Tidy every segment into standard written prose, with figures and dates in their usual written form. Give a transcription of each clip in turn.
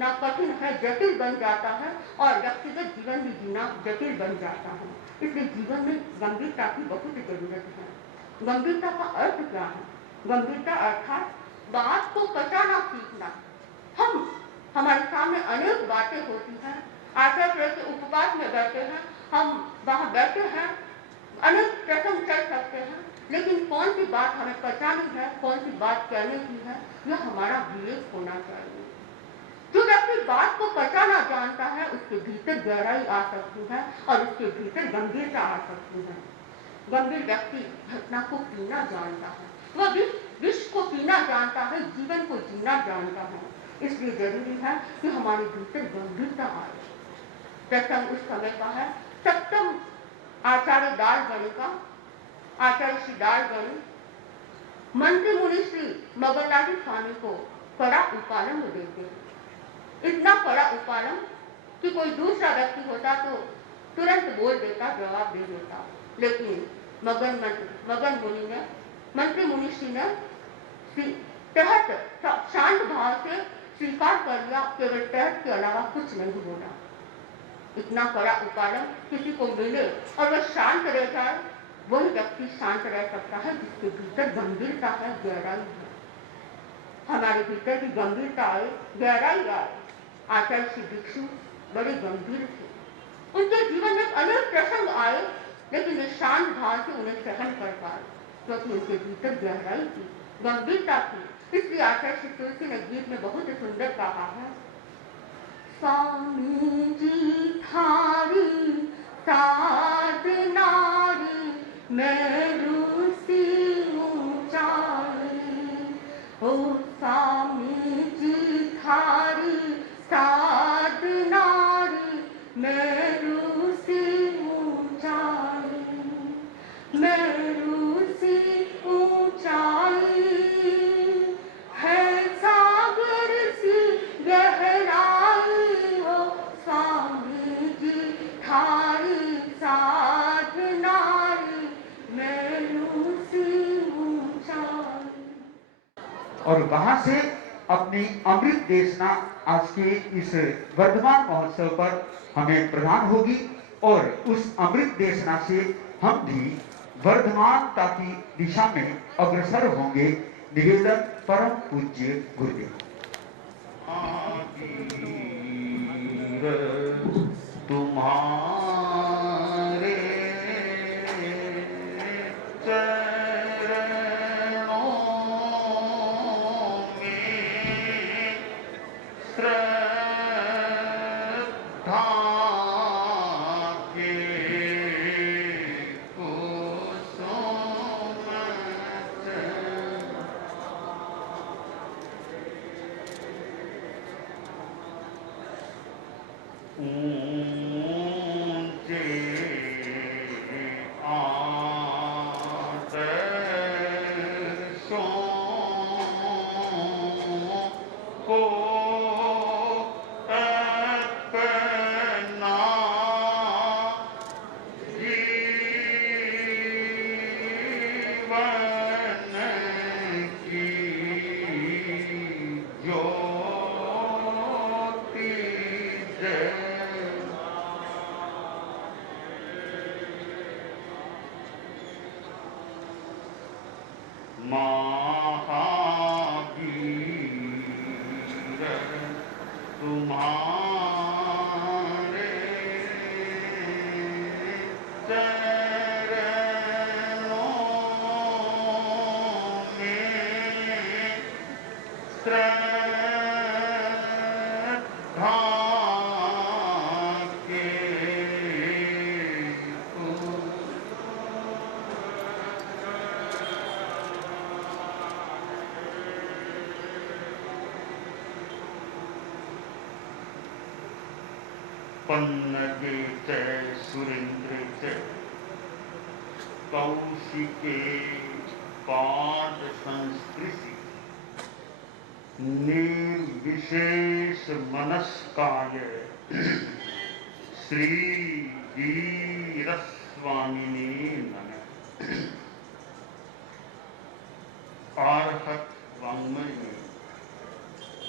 जीना कठिन है, जटिल बन जाता है और व्यक्तिगत जीवन भी जीना जटिल बन जाता है। इसलिए जीवन में गंभीरता की बहुत ज़रूरत है। गंभीरता का अर्थ क्या है? गंभीरता अर्थात बात को पचाना सीखना। हमारे सामने अनेक बातें होती हैं, आचार्य के उपवास में बैठे हैं, हम वहाँ बैठे हैं, अनेक प्रसंग चल सकते हैं, लेकिन कौन सी बात हमें पचानी है, कौन सी बात कहने की है, यह हमारा विवेक होना चाहिए। जो व्यक्ति बात को पचाना जानता है, उसके भीतर गहराई आ सकती है और उसके भीतर गंभीरता आ सकती है। गंभीर व्यक्ति घटना को पीना जानता है, वह विष को पीना जानता है, जीवन को जीना जानता है। इसलिए जरूरी है कि हमारे भीतर गंभीरता आए। प्रसंग उस समय का है, सप्तम आचार्य दालगणी का। आचार्य श्री दालगणी मंत्री मुनि श्री मगनलाल स्वामी को कड़ा उपालम देते हैं। इतना कड़ा उपालम कि कोई दूसरा व्यक्ति होता तो तुरंत बोल देता, जवाब दे देता, लेकिन मंत्री मुनिषी ने तहत शांत भाव से स्वीकार कर लिया, केवल तहत के अलावा कुछ नहीं बोला। इतना कड़ा उपालम किसी को मिले और वह शांत रह जाए, वही व्यक्ति शांत रह सकता है जिसके भीतर गंभीरता है, गहराई है। हमारे भीतर भी गंभीरता आए, गहराई आए। आचार्य श्री भिक्षु बड़े गंभीर थे। उनके जीवन में अनेक प्रसंग आए, लेकिन वे शांत भाव से उन्हें सहन कर पाए, क्योंकि उनके भीतर गहराई थी, गंभीरता थी। इसलिए आचार्य श्री तुलसी ने गीत में बहुत सुंदर कहा है, स्वामी जी थारी साध नारी मैं रूसी ऊंचाई, ओ स्वामी जी थारी साध नारी मैं रूसी ऊंचाई, मैं रूसी ऊंचाई है सागर सी गहराई, हो स्वामी जी थारी साध नारी मैं रूसी ऊंचाई। और वहां से अपनी अमृत देशना आज के इस वर्धमान महोत्सव पर हमें प्रदान होगी और उस अमृत देशना से हम भी वर्धमानता की दिशा में अग्रसर होंगे। निवेदन परम पूज्य गुरुदेव। तुम्हारे पन्नगे च सुरेंद्र च कौशिके पाद संस्पृशि निर्विशेष मनस्काय श्री वीरस्वामिने नमः। आर्हत वाङ्मय में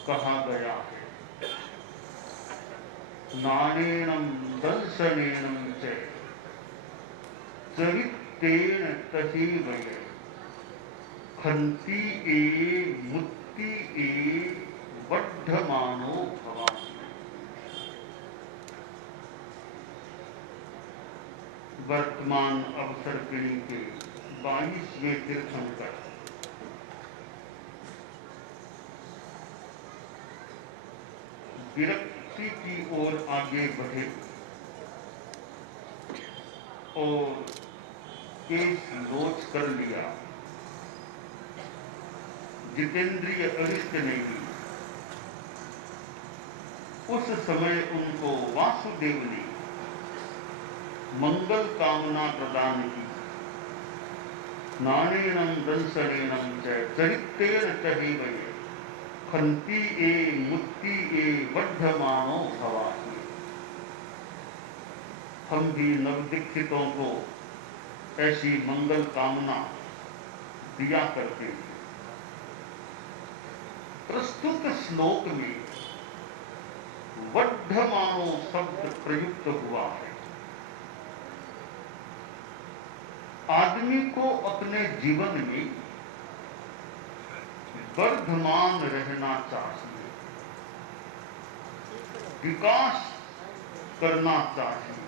कहा गया है, नानेनं दंशनेनं च चरित्रेण तथैवय खन्ति ए मुक्ति ए वर्धमानो भवामि। वर्तमान अवसर पीढ़ी के 22वें तीर्थंकर विरक्ति की ओर आगे बढ़े और केस लोच कर लिया। जितेंद्रिय अरिष्ट ने भी उस समय उनको वासुदेव ने मंगल कामना प्रदान की। नानेनं दंशनेनं च चरित्रेण तथैवय खन्ति ए मुक्ति ए वर्धमानो भवामि। हम भी नवदीक्षितों को ऐसी मंगल कामना दिया करते हैं। प्रस्तुत श्लोक में वर्धमानो शब्द प्रयुक्त हुआ है। आदमी को अपने जीवन में वर्धमान रहना चाहिए, विकास करना चाहिए।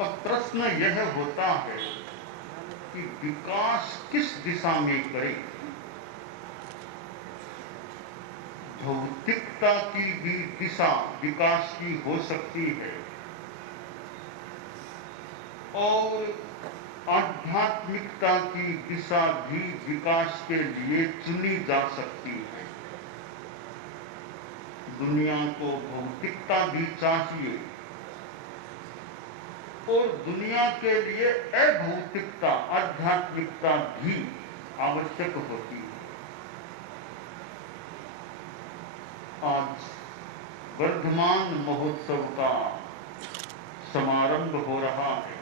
अब प्रश्न यह होता है कि विकास किस दिशा में करें। भौतिकता की भी दिशा विकास की हो सकती है और आध्यात्मिकता की दिशा भी विकास के लिए चुनी जा सकती है। दुनिया को भौतिकता भी चाहिए और दुनिया के लिए अभौतिकता आध्यात्मिकता भी आवश्यक होती है। आज वर्धमान महोत्सव का समारंभ हो रहा है।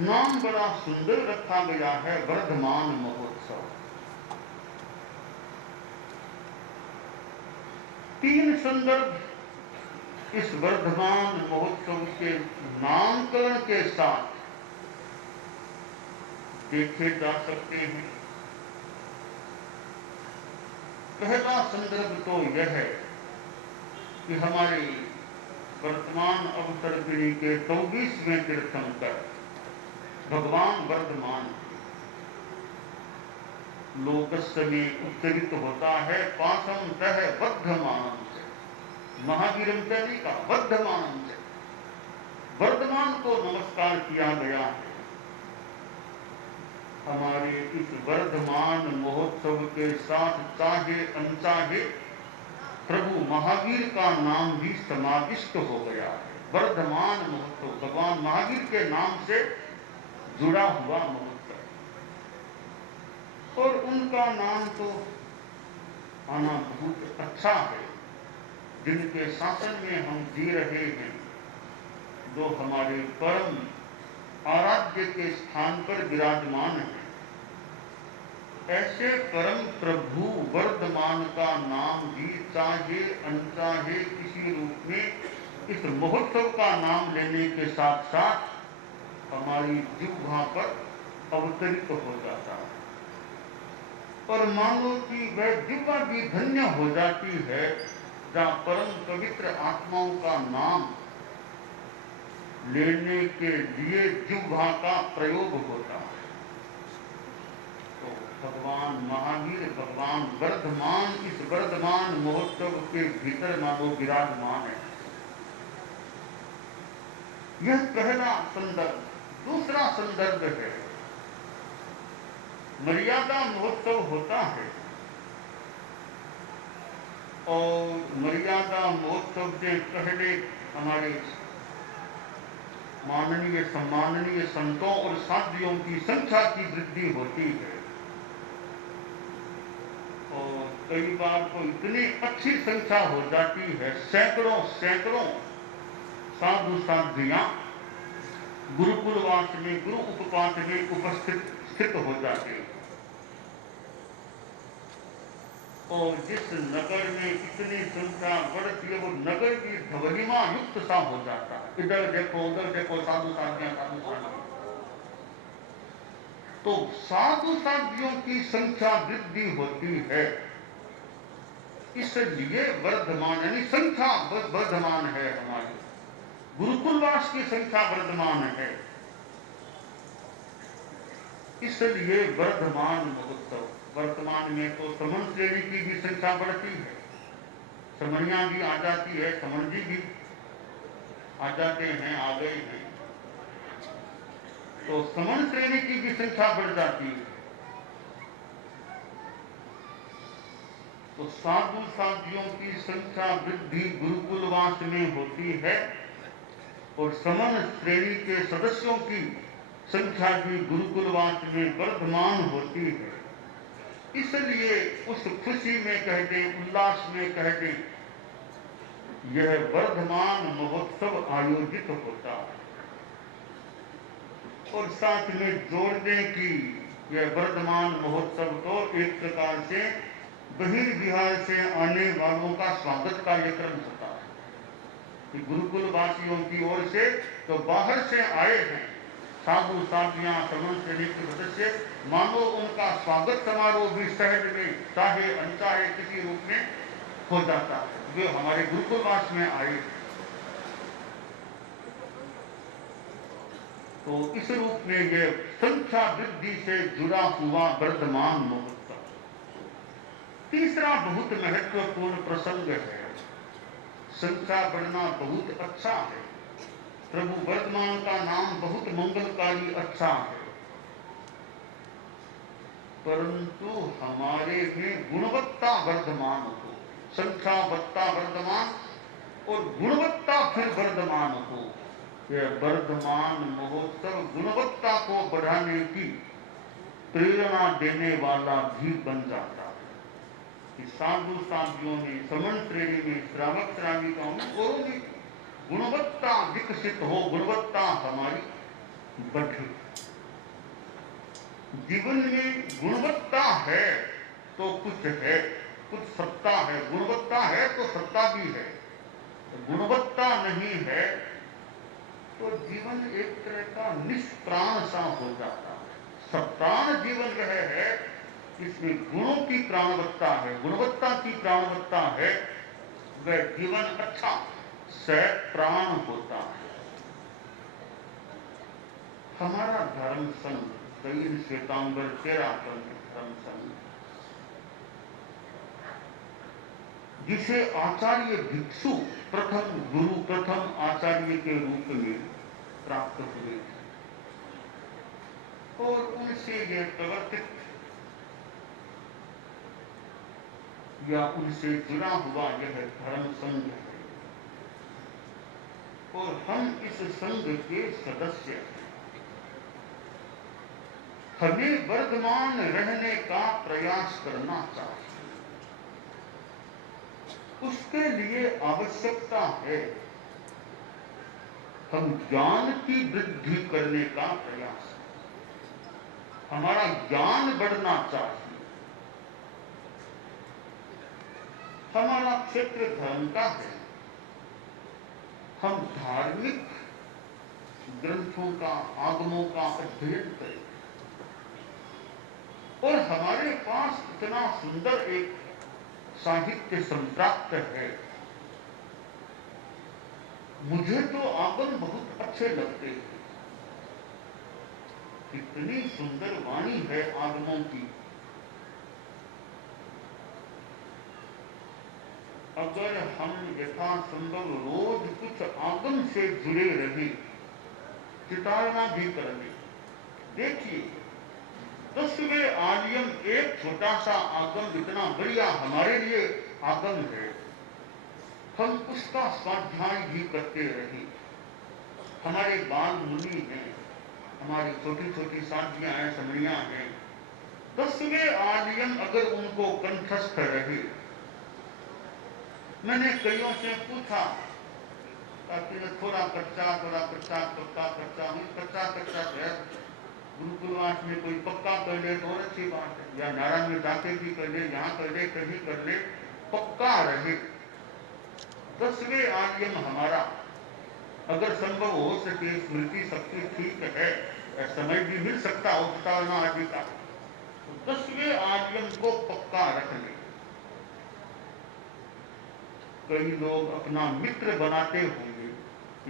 नाम बड़ा सुंदर रखा गया है, वर्धमान महोत्सव। 3 संदर्भ इस वर्धमान महोत्सव के नामकरण के साथ देखे जा सकते हैं। पहला संदर्भ तो यह है कि हमारे वर्तमान अवसर पीढ़ी के 24वें तीर्थंकर भगवान वर्धमान लोकस्य में उच्चरित होता है पासम सह वर्धमान से। महावीरम नहीं का वर्धमान से वर्धमान को नमस्कार किया गया है। हमारे इस वर्धमान महोत्सव के साथ चाहे अनचाहे प्रभु महावीर का नाम भी समाविष्ट हो गया है। वर्धमान महोत्सव भगवान महावीर के नाम से जुड़ा हुआ महोत्सव और उनका नाम तो आना बहुत अच्छा है। जिनके शासन में हम जी रहे हैं, जो हमारे परम आराध्य के स्थान पर विराजमान है, ऐसे परम प्रभु वर्धमान का नाम भी चाहे अनचाहे किसी रूप में इस महोत्सव का नाम लेने के साथ साथ हमारी जिह्वा पर अवतरित हो जाता है और मानो कि वह जिह्वा भी धन्य हो जाती है जहाँ परम पवित्र आत्माओं का नाम लेने के लिए जिह्वा का प्रयोग होता है। तो भगवान महावीर भगवान वर्धमान इस वर्धमान महोत्सव के भीतर मानो विराजमान है। यह पहला संदर्भ। दूसरा संदर्भ है मर्यादा महोत्सव होता है और मर्यादा महोत्सव से पहले हमारे माननीय सम्माननीय संतों और साध्वियों की संख्या की वृद्धि होती है और कई बार तो इतनी अच्छी संख्या हो जाती है, सैकड़ों सैकड़ों साधु साध्वियां गुरुकुलवास में गुरु उपवास में उपस्थित हो जाते हैं। और जिस नगर में इतनी संख्या बढ़ती है वो नगर की ध्वनिमा युक्त सा हो जाता है। इधर देखो उधर देखो, साधु साधियां साधु साधियां। तो साधु साधियों की संख्या वृद्धि होती है, इसलिए वर्धमान यानी संख्या वर्धमान है। हमारी गुरुकुलवास की संख्या वर्धमान है, इसलिए वर्धमान महोत्सव। वर्तमान में तो समन श्रेणी की भी संख्या बढ़ती है, समनिया भी आ जाती है, समन जी भी आ जाते हैं, आ गए हैं, तो समन श्रेणी की भी संख्या बढ़ जाती है। तो साधु साधियों की संख्या वृद्धि गुरुकुलवास में होती है और समन श्रेणी के सदस्यों की संख्या भी गुरुकुलवास में वर्धमान होती है। इसलिए उस खुशी में कह दें, उल्लास में कह दें, यह वर्धमान महोत्सव आयोजित होता है। और साथ में जोड़ दें कि यह वर्धमान महोत्सव तो एक प्रकार से बहिर्विहार से आने वालों का स्वागत कार्यक्रम होता है कि गुरुकुल वासियों की ओर से तो बाहर से आए हैं साधु साधियां समन श्रेणी के सदस्य, मानो उनका स्वागत समारोह भी सहज में चाहे अनचाहे किसी रूप में हो जाता है। वे हमारे गुरुकुलवास में आए, तो इस रूप में यह संख्या वृद्धि से जुड़ा हुआ वर्धमान महोत्सव। तीसरा बहुत महत्वपूर्ण प्रसंग है। संख्या बढ़ना बहुत अच्छा है, प्रभु वर्धमान का नाम बहुत मंगलकारी अच्छा है, परंतु हमारे में गुणवत्ता वर्धमान हो। संख्या वत्ता वर्धमान और गुणवत्ता फिर वर्धमान हो। यह वर्धमान महोत्सव गुणवत्ता को बढ़ाने की प्रेरणा देने वाला भी बन जाता है कि साधु साधियों में, समन श्रेणी में, श्रावक श्राविकाओं में औरों में गुणवत्ता विकसित हो, गुणवत्ता हमारी बढ़े। जीवन में गुणवत्ता है तो कुछ है, कुछ सत्ता है। गुणवत्ता है तो सत्ता भी है, गुणवत्ता नहीं है तो जीवन एक तरह का निष्प्राण सा हो जाता है। सप्राण जीवन वह है इसमें गुणों की प्राणवत्ता है, गुणवत्ता की प्राणवत्ता है, वह जीवन अच्छा सप्राण होता है। हमारा धर्म संघ कई श्वेतांबर तेरा धर्म संघ, जिसे आचार्य भिक्षु प्रथम गुरु, प्रथम आचार्य के रूप में प्राप्त हुए थे और उनसे यह प्रवर्तित या उनसे जुड़ा हुआ यह धर्म संघ है और हम इस संघ के सदस्य हैं। हमें वर्धमान रहने का प्रयास करना चाहिए। उसके लिए आवश्यकता है हम ज्ञान की वृद्धि करने का प्रयास करें। हमारा ज्ञान बढ़ना चाहिए। हमारा क्षेत्र धर्म का है, हम धार्मिक ग्रंथों का, आगमों का अध्ययन करें और हमारे पास इतना सुंदर एक साहित्य संप्राप्त है। मुझे तो आगम बहुत अच्छे लगते हैं, इतनी सुंदर वाणी है आगमों की। अगर हम यथासंभव रोज कुछ आगम से जुड़े रहे, चितारना भी करें। देखिए 10वें आलियम एक छोटा सा आगम इतना बढ़िया हमारे लिए आगम है, हम उसका स्वाध्याय भी करते रहे। हमारे बाल मुनि हैं, हमारी छोटी छोटी साधियां हैं, समणियां हैं, 10वें आलियम अगर उनको कंठस्थ रहे। मैंने कईयों से पूछा ताकि थोड़ा कच्चा कच्चा है, गुरुकुलवास में कोई पक्का कर ले तो और अच्छी बात है, या नारायण में जाके भी कर ले, यहाँ कर ले, कहीं कर ले, पक्का रहे। 10वें आर्यम हमारा अगर संभव हो सके, स्मृति शक्ति ठीक है, समय भी मिल सकता हो बताना आदि का, तो 10वें आर्यम को पक्का रख ले। कई लोग अपना मित्र बनाते होंगे,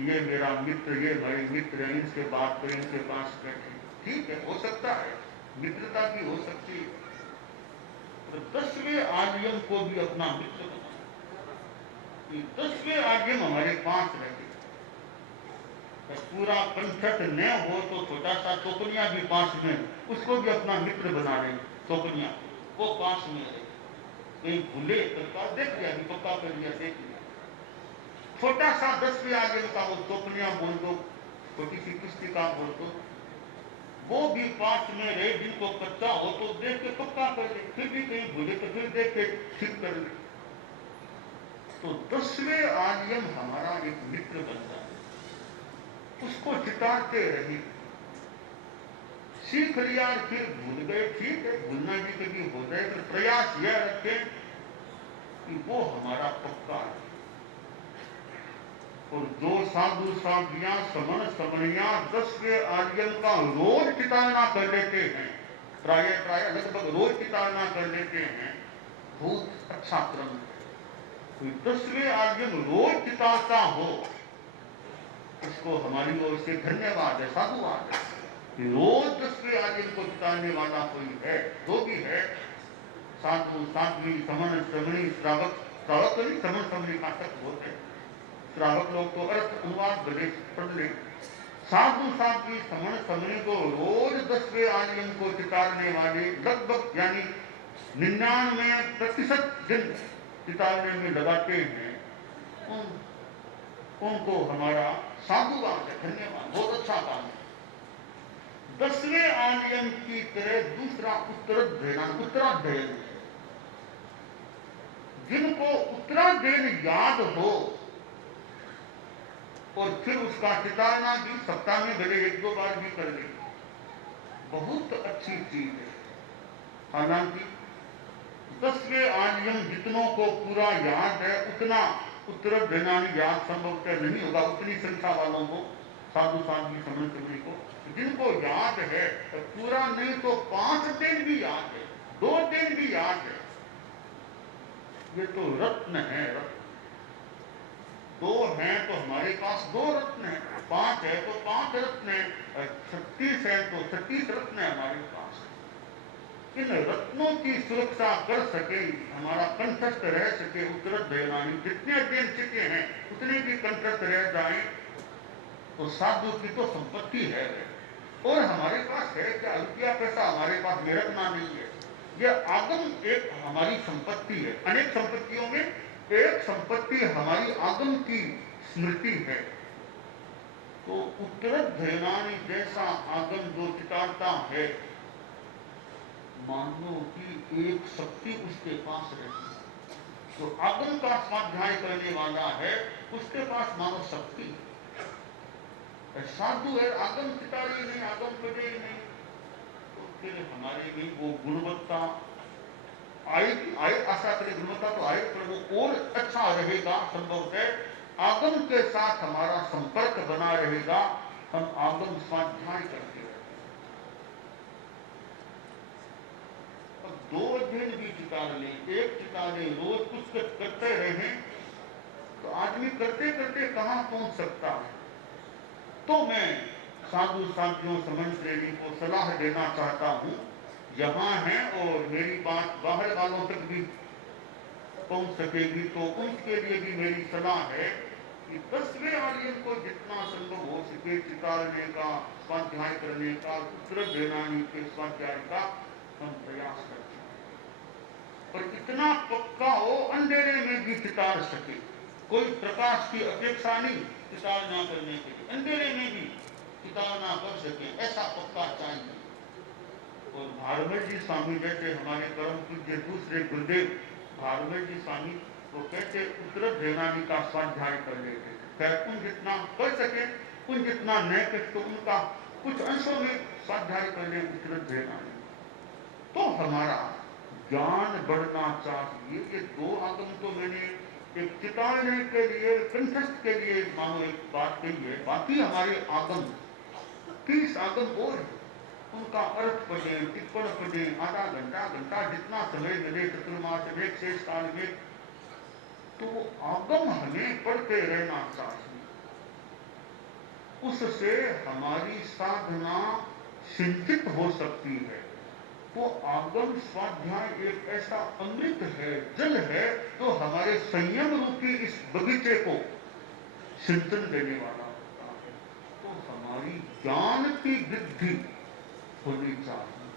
ये मेरा मित्र, ये मेरे मित्र, इनसे बात करें, इनके पास बैठे, ठीक है, हो सकता है, मित्रता भी हो सकती है। तो 10वें आर्यम को भी अपना मित्र बनाना। 10वें आर्यम हमारे पास रहे, पूरा कंठस्थ न हो तो छोटा सा टोकनिया भी पास में, उसको भी अपना मित्र बना ले, टोकनिया वो पास में रहे, कहीं भूले तत्काल देख लिया, पक्का कर लिया, देख लिया। छोटा सा 10वें आर्यम का वो टोकनिया बोल दो, छोटी सी पुस्तिका बोल दो, वो भी पास में रहे, जिनको कच्चा हो तो देख के पक्का कर ले, फिर भी कहीं भूले तो फिर देख के ठीक कर ले। तो 10वें आर्यम हमारा एक मित्र बनता है, उसको चितारते रहे। सीख लिया फिर भूल गए, ठीक है, भूलना भी कभी हो जाए, तो प्रयास यह रखें कि वो हमारा पक्का है। और जो साधु साधियां समन समनिया 10वें आर्यम का रोज चितारना कर लेते हैं, प्राय लगभग रोज चितारना कर लेते हैं, बहुत अच्छा क्रम है। कोई 10वें आर्यम रोज चितारता हो, उसको हमारी ओर से धन्यवाद है, साधुवाद है। रोज 10वें आर्यम को चितारने वाला कोई है, जो भी है, साधु साध्वी समन श्रवणी श्रावक, श्रावक नहीं, समन श्रवणी का तक होते हैं, श्रावक लोग तो अर्थ अनुवाद बड़े पढ़ ले। साधु साध्वी समन श्रवणी को रोज 10वें आर्यम को चितारने वाले लगभग यानी 99% दिन चितारने में लगाते हैं, उनको हमारा साधुवाद है, धन्यवाद, बहुत अच्छा काम है। 10वें आर्यम की तरह दूसरा उत्तराध्ययन है। जिनको उत्तराध्ययन याद हो और फिर उसका चितारना भी सप्ताह में भले 1-2 बार भी कर ले, बहुत अच्छी चीज है। हालांकि 10वें आर्यम जितनों को पूरा याद है, उतना उत्तराध्ययन याद संभवतः नहीं होगा, उतनी संख्या वालों को, साधु साध्वी समन श्रवणी को। जिनको याद है पूरा नहीं तो 5 दिन भी याद है, 2 दिन भी याद है, ये तो रत्न है, रत्न। 2 हैं तो हमारे पास 2 रत्न है, 5 है तो 5 रत्न है, 36 है तो 36 रत्न है हमारे पास। इन रत्नों की सुरक्षा कर सके, हमारा कंठस्थ रह सके उत्तराध्ययनानी, जितने अध्ययन चुके हैं उतने भी कंठस्थ रह जाए तो साधु की तो संपत्ति है। और हमारे पास है क्या, रुपया पैसा हमारे पास में रखना नहीं है, यह आगम एक हमारी संपत्ति है। अनेक संपत्तियों में एक संपत्ति हमारी आगम की स्मृति है। तो उत्तराध्ययनानी जैसा आगम जो चितारता है, मानो कि एक शक्ति उसके पास रहती है। तो आगम का स्वाध्याय करने वाला है, उसके पास मानो शक्ति है। साधु है, आगम चितारी नहीं, आगम पढ़े ही नहीं, तो फिर हमारे भी वो गुणवत्ता आए आशा करें, गुणवत्ता तो आए पर वो और अच्छा रहेगा। संभव है आगम के साथ हमारा संपर्क बना रहेगा, हम आगम स्वाध्याय करते रहेंगे। अब 2 दिन भी चितार ले, एक चितार ले, रोज कुछ करते रहे तो आदमी करते करते कहां पहुंच सकता है। तो मैं साधु साथियों समन श्रेणी को सलाह देना चाहता हूं, यहाँ है और मेरी बात बाहर वालों तक भी पहुंच सकेगी, तो उनके लिए भी मेरी सलाह है कि 10वें आर्यम को जितना संभव हो सके चितारने का, स्वाध्याय करने का, उत्तराध्ययनानी के स्वाध्याय का हम प्रयास करते हैं। और इतना पक्का हो अंधेरे में भी चितार सके, कोई प्रकाश की अपेक्षा नहीं चितारना करने के लिए, अंधेरे में भी चितारना कर सके, ऐसा पक्का चाहिए। और भारवेल जी स्वामी जैसे हमारे परम पूज्य दूसरे गुरुदेव भारवेल जी स्वामी वो कहते उत्तराध्ययनानी का स्वाध्याय कर लेते, उन जितना कर सके, उन जितना न कर तो उनका कुछ अंशों में स्वाध्याय कर लें, विस्तृत देना है, तो हमारा ज्ञान बढ़ना चाहिए। ये दो आगम तो मैंने एक चिताने के लिए, कंठस्थ के लिए मानो एक बात कही है, बाकी हमारे आगम 30 आगम और है, उनका अर्थ पढ़े, टिप्पण पढ़े, आधा घंटा घंटा जितना समय मिले चतुर्मास में, शेष काल में, तो आगम हमें पढ़ते रहना चाहिए। उससे हमारी साधना सिंचित हो सकती है। वो आगम स्वाध्याय एक ऐसा अमृत है, जल है, तो हमारे संयम रूपी इस बगीचे को सिंचन देने वाला होता है। तो हमारी ज्ञान की वृद्धि होनी चाहिए।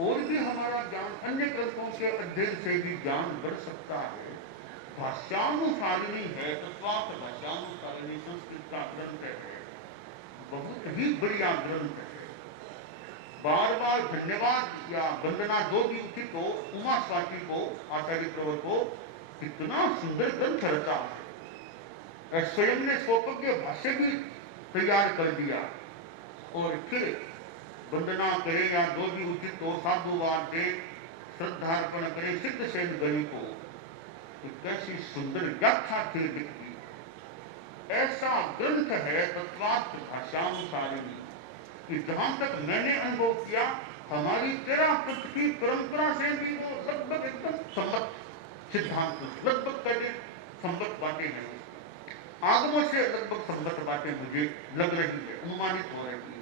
और भी हमारा ज्ञान अन्य ग्रंथों के अध्ययन से भी ज्ञान बढ़ सकता है। भाष्यानुसारिणी है, तत्वार्थ भाष्यानुसारिणी संस्कृत का ग्रंथ है, बहुत ही बढ़िया ग्रंथ है। बार बार धन्यवाद या वंदना जो भी उचित हो उमा स्वाति को, आचार्य प्रवर को, इतना सुंदर ग्रंथ रचा है। स्वयं ने स्वपज्ञ भाष्य भी तैयार कर दिया और फिर वंदना करे या जो भी उचित हो साधुवाद दे, श्रद्धार्पण करे सिद्ध सेन गणि को, तो कैसी सुंदर व्याख्या थी लिखी। ऐसा ग्रंथ है तत्वार्थ भाष्यानुसारिणी कि जहां तक मैंने अनुभव किया, हमारी तेरापंथ की परंपरा से भी वो लगभग एकदम सम्मत सिद्धांत, लगभग पहले सम्मत बातें हैं, आगमों से लगभग सम्मत बातें मुझे लग रही है, अनुमानित हो रही है।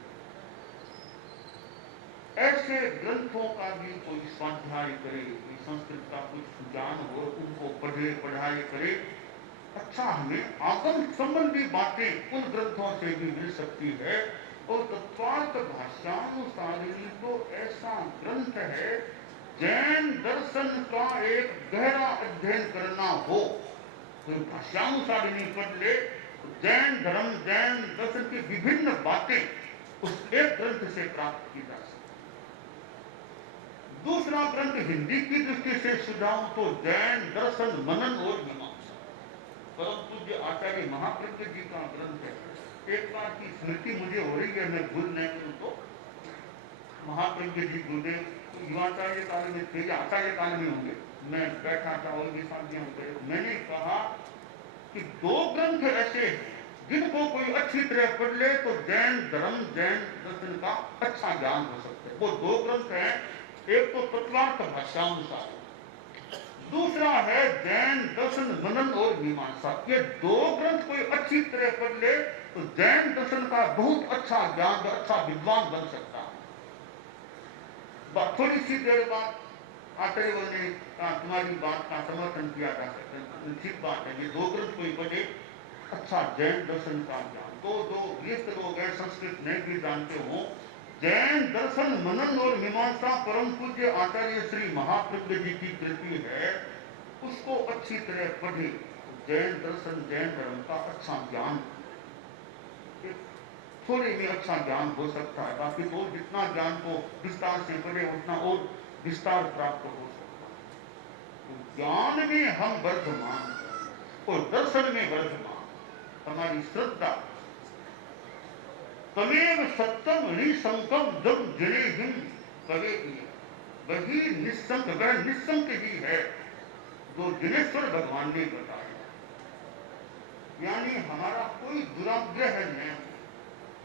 ऐसे ग्रंथों का भी कोई स्वाध्याय करे, संस्कृत का कुछ ज्ञान हो, उनको पढ़े पढ़ाई करे, अच्छा हमें आगम संबंधी बातें उन ग्रंथों से भी मिल सकती है। और तत्वार्थ भाष्यानुसारिणी तो ऐसा ग्रंथ है, जैन दर्शन का एक गहरा अध्ययन करना हो तो भाष्यानुसारिणी पढ़ ले, जैन धर्म जैन दर्शन की विभिन्न बातें उस एक ग्रंथ से प्राप्त की जा सकती। दूसरा ग्रंथ हिंदी की दृष्टि से सुझाऊं तो जैन दर्शन मनन और मीमांसा, परम पूज्य आचार्य महाप्रज्ञ जी का ग्रंथ है। एक बार की स्मृति मुझे हो रही है, मैं भूल नहीं करूं तो, महाप्रज्ञ जी गुरुदेव युवाचार्य काल में थे या आचार्य काल में होंगे, मैं बैठा था और भी साथियों पे, मैंने कहा कि दो ग्रंथ ऐसे जिनको कोई अच्छी तरह पढ़ ले तो जैन धर्म जैन दर्शन का अच्छा ज्ञान हो सकता है। वो दो ग्रंथ हैं, एक तो तत्वार्थ भाष्यानुसार, दूसरा है जैन दर्शन मनन और मीमांसा। ये दो ग्रंथ कोई अच्छी तरह पढ़ ले तो जैन दर्शन का बहुत अच्छा ज्ञान, अच्छा विद्वान बन सकता है। थोड़ी सी देर बाद आचार्य ने तुम्हारी बात का समर्थन किया जा सकता है, ठीक बात है, ये दो ग्रंथ कोई पढ़े अच्छा जैन दर्शन का ज्ञान, दो गृहस्थ लोग हैं संस्कृत नहीं भी जानते हो, जैन दर्शन मनन और मीमांसा परम पूज्य आचार्य श्री महाप्रज्ञ जी की कृति है, उसको अच्छी तरह पढ़े, जैन दर्शन जैन धर्म का अच्छा ज्ञान, थोड़े में अच्छा ज्ञान हो सकता है। बाकी तो जितना ज्ञान को विस्तार से पढ़े उतना और विस्तार प्राप्त हो सकता है। तो ज्ञान में हम वर्धमान और दर्शन में वर्धमान, हमारी श्रद्धा तमेव सत्यम निसंकम जब जने हिम कवे, वही निसंक, वह निसंक ही है जो जिनेश्वर भगवान ने बताया। यानी हमारा कोई दुराग्रह नहीं,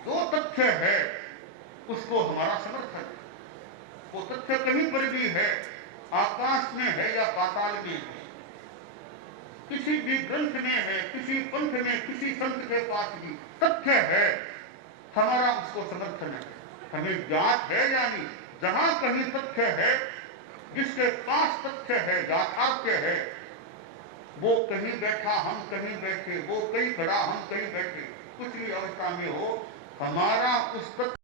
जो तथ्य है उसको हमारा समर्थन है। वो तथ्य कहीं पर भी है, आकाश में है या पाताल में है, किसी भी ग्रंथ में है, किसी पंथ में, किसी संत के पास भी तथ्य है, हमारा उसको समर्थन है। हमें ज्ञात है यानी जहां कहीं तथ्य है, जिसके पास तथ्य है, याथार्थ्य है, वो कहीं बैठा हम कहीं बैठे, वो कहीं खड़ा हम कहीं बैठे, कुछ भी अवस्था में हो, हमारा उस तथ्य